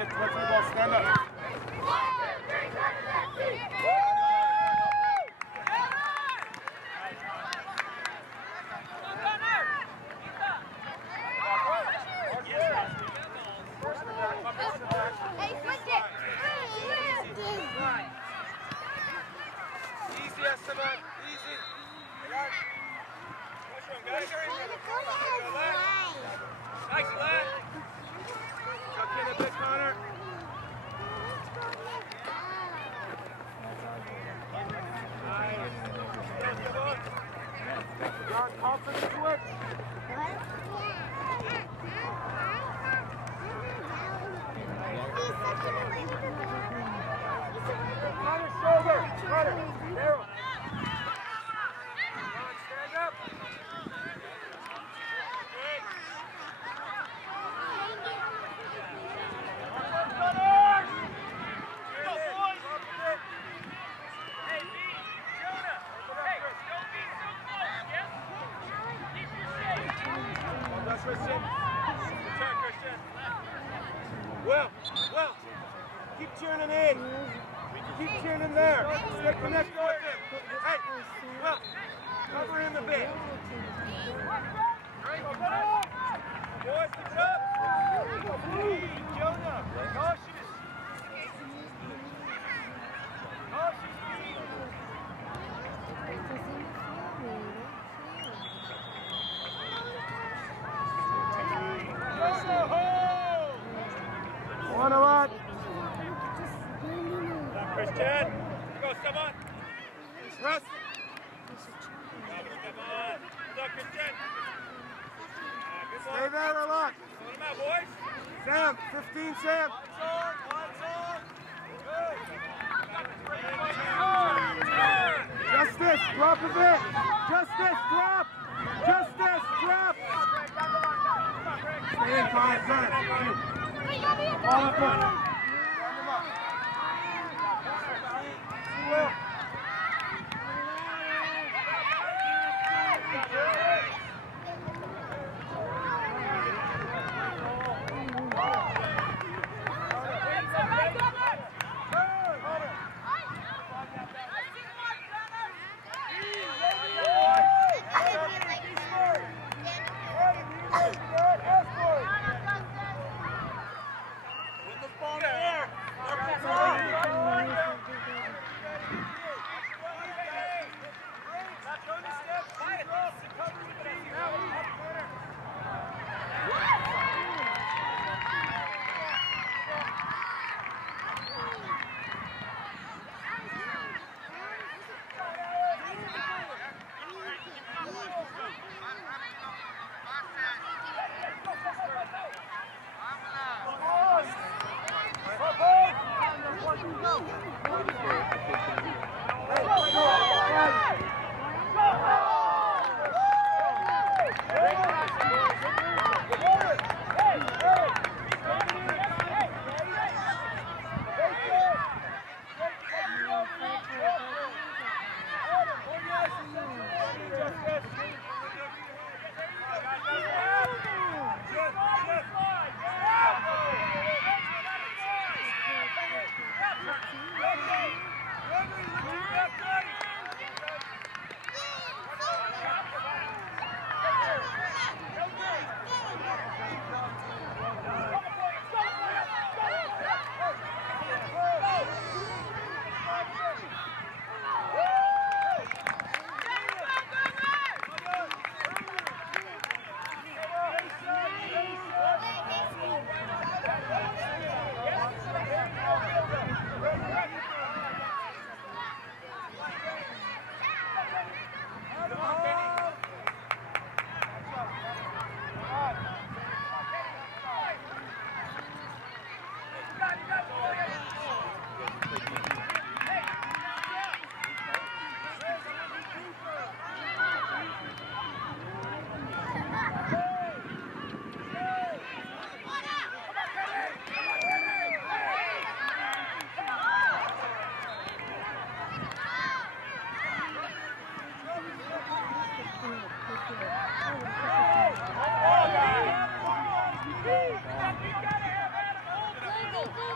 get to the ball, stand up. Easy, Esteban. Easy. Push him, guys. Nice, lad. Tuck in a bit, Connor. Nice. John, confidence switch. Connor, shoulder. Connor, narrow. John, stand up. Christian. Return, Christian. Well, keep turning in. Keep turning there. Stay connected with him. Hey, well, cover him a bit. Boys, the top. Jonah, cautious. Cautious, One a lot. Christian. Go, someone. Russ. Come on. Look, Christian. Stay there a lot. What about, boys? Sam, 15, Sam. Lights on. Good. Justice, drop a bit. Justice, drop. Justice, drop. Stay in, Connor. Got it. All up, Stand him up. Will.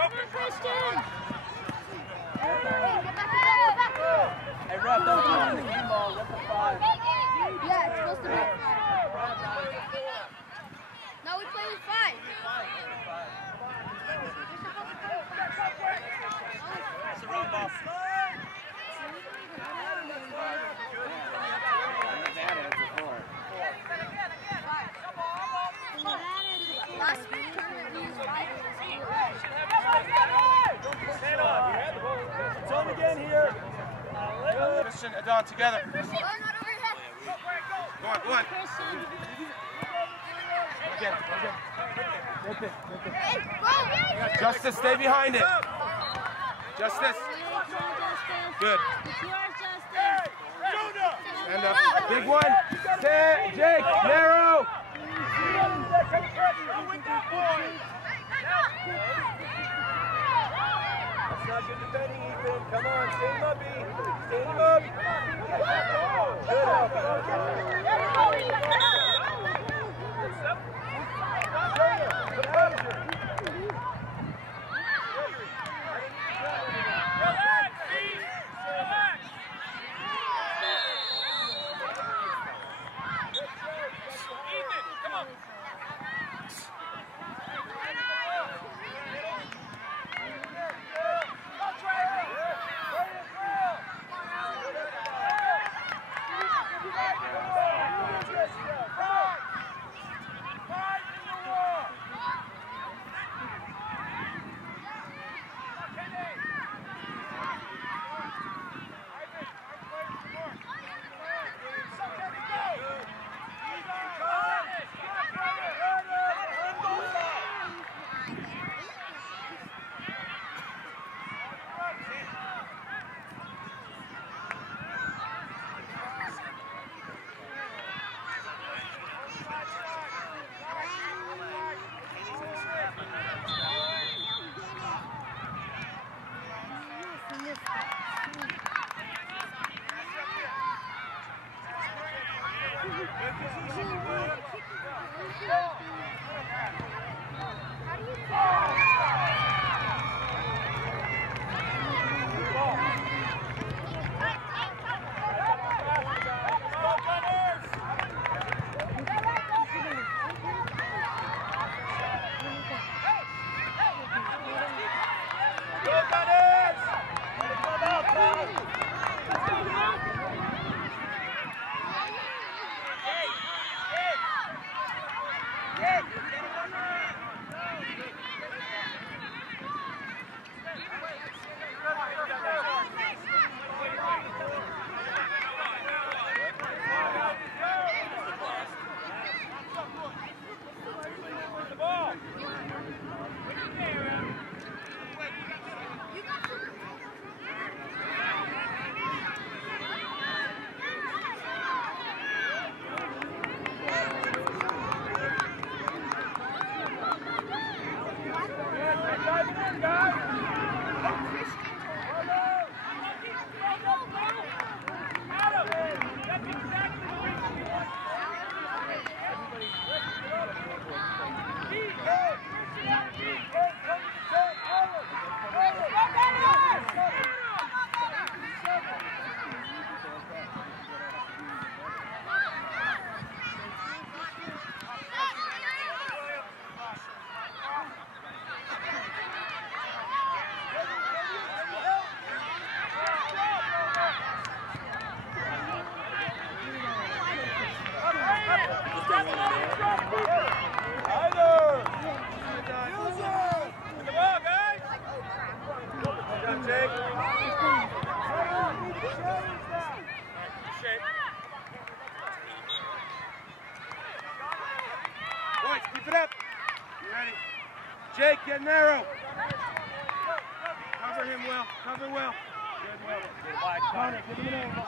Hey, Rob, don't go on the game ball. What's the 5? Yeah, it's supposed to be. No, we play with 5. That's the wrong ball. Last tournament we used 5. Stand on. It's on again here. Christian, Adon, together. Oh, not overhead. Go on, go on. Again, again. Hey, go! Justice, stay behind it. Justice. Good. Stand up. Big one. Jake, narrow. That's not good defending, Ethan. Come on, stand him up, E. Stand him up. Boys, keep it up. You ready? Jake, get narrow. Cover him well. Cover well. Good, well. Wide, Connor, give him an angle.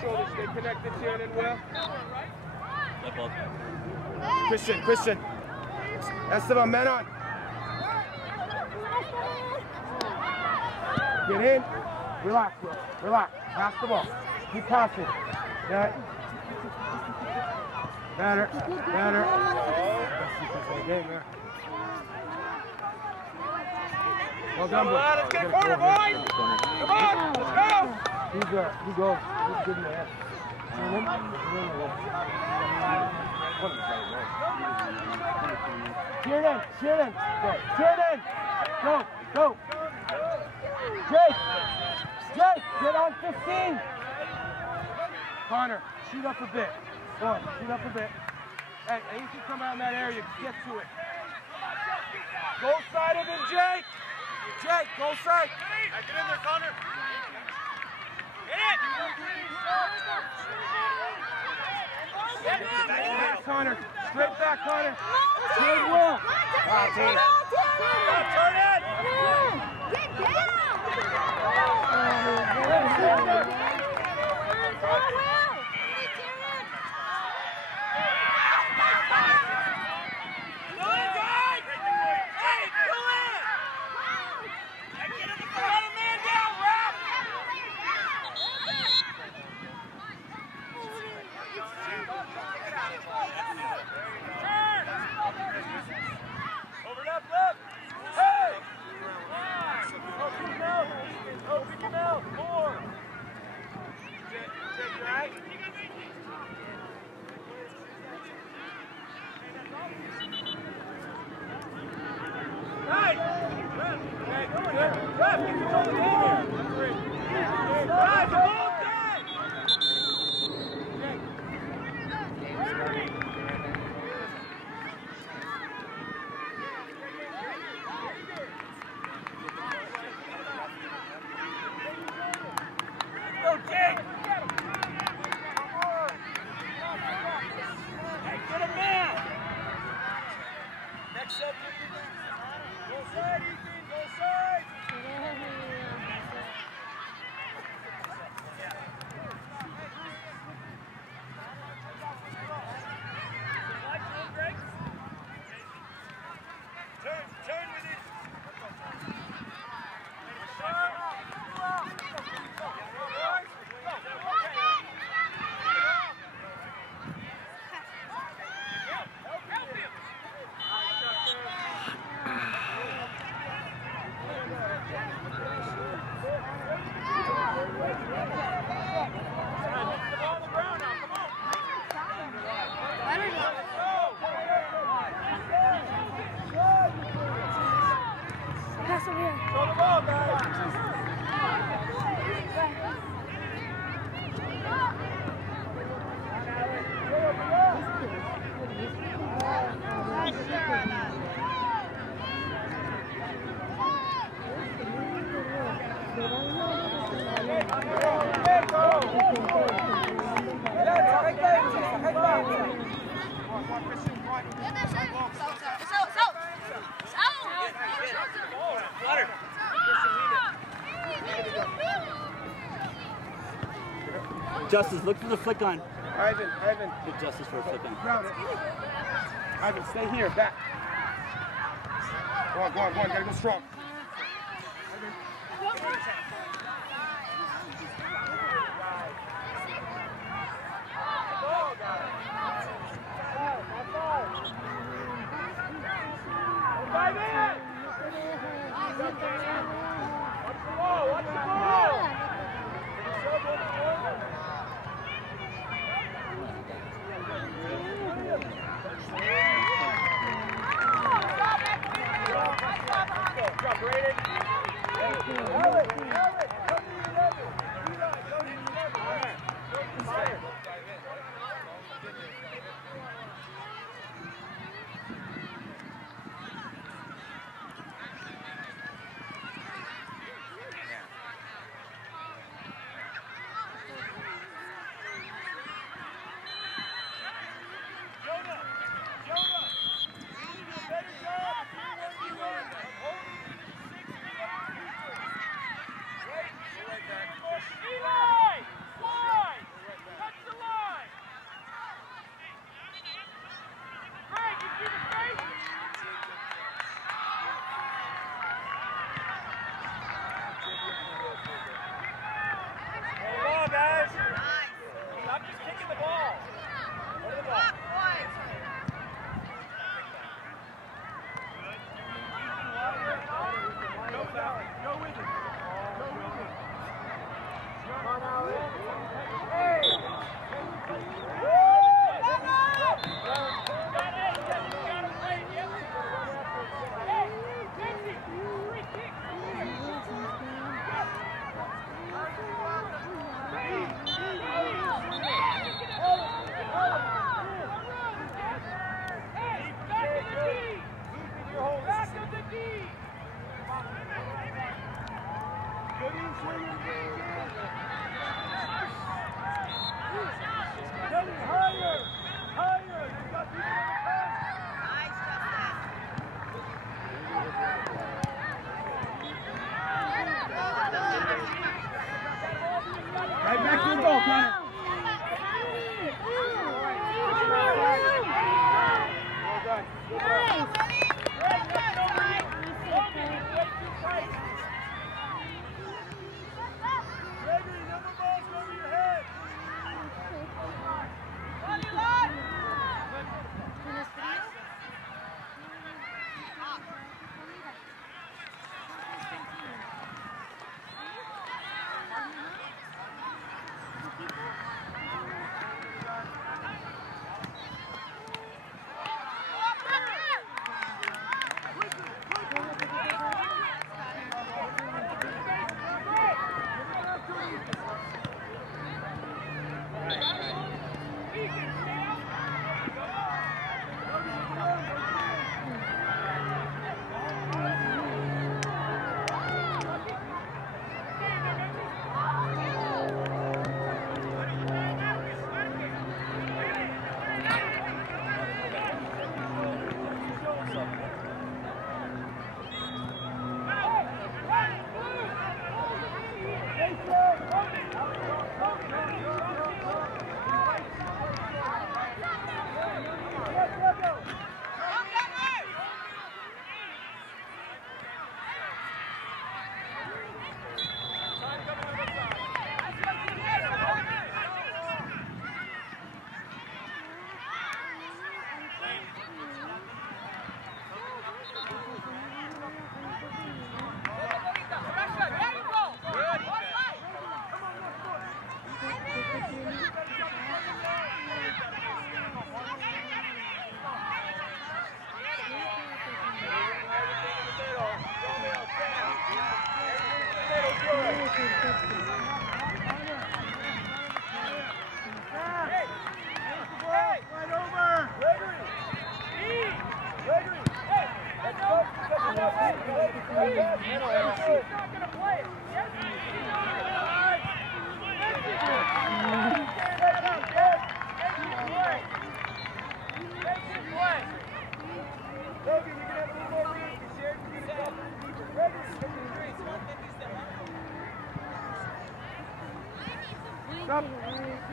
shoulders. Stay connected, Shannon. Will. That ball's Christian. Esteban, men on. Get in. Relax, Will. Relax. Pass the ball. Keep passing. Yeah. Better. Well done, boys. Let's get a corner, boys. Come on, let's go. He goes. He's good in the head. Tiernan. Go. Jake, get on 15. Connor, shoot up a bit. Shoot up a bit. Hey, you can come out in that area. Get to it. Go side of him, Jake. Jake, go side. Get in there, Connor. Get it. Back, Connor. Straight back, Connor. Good Will. Turn it. Get down! Justice, look for the flick on. Ivan. Give Justice for a flick on. Ivan, stay here, back. Go on, gotta go strong. Watch the ball! Drop, Brayden. ball, Connor.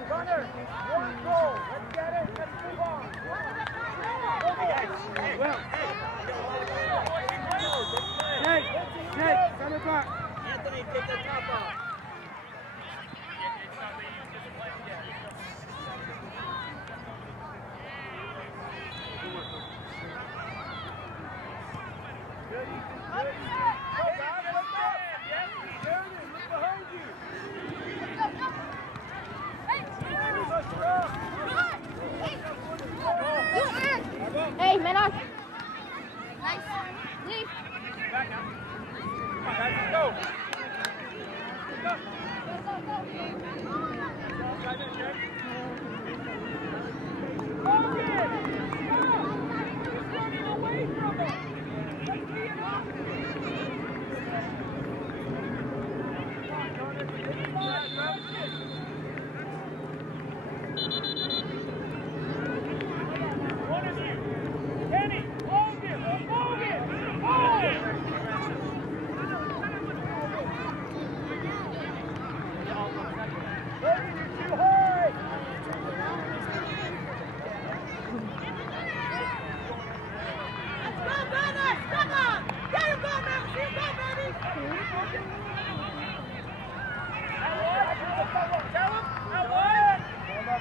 Runner, one goal. Let's get it. Let's move on. Nate, center back. Anthony, take the top off. Hey, man on. Nice. Leave. Back now. Come on, guys, let's go. Go. Guys in, Jack. Logan! He's running away from it. Let's be it up.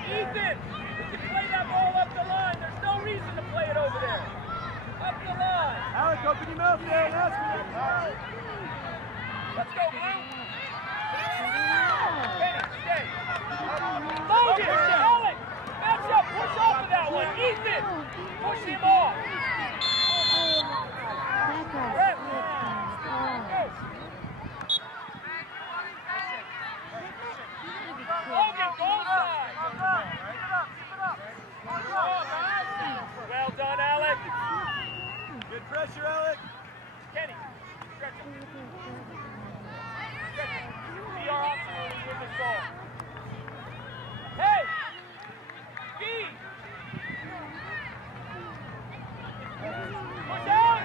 Ethan, play that ball up the line. There's no reason to play it over there. Up the line. Alec, open your mouth there and ask him. Let's go, Blue. Kenny, stay. Logan, Alec, match up. Push off of that one. Ethan, push him off. Brett. Logan, goal side. Well done, Alec. Good pressure, Alec. Kenny, stretch him. Stretch him. Be our option when we win this ball. Hey! Speed! Push out!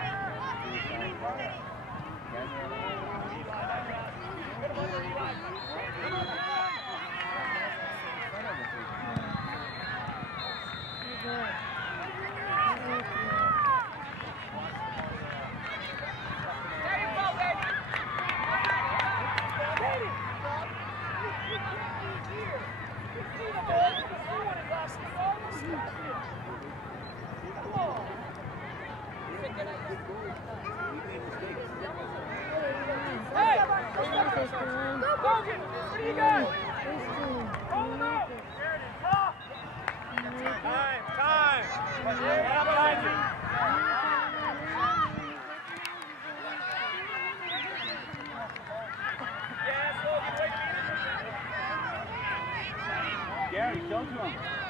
Logan, what do you got? Hold him out. Time. Right behind you. Gary, show to him.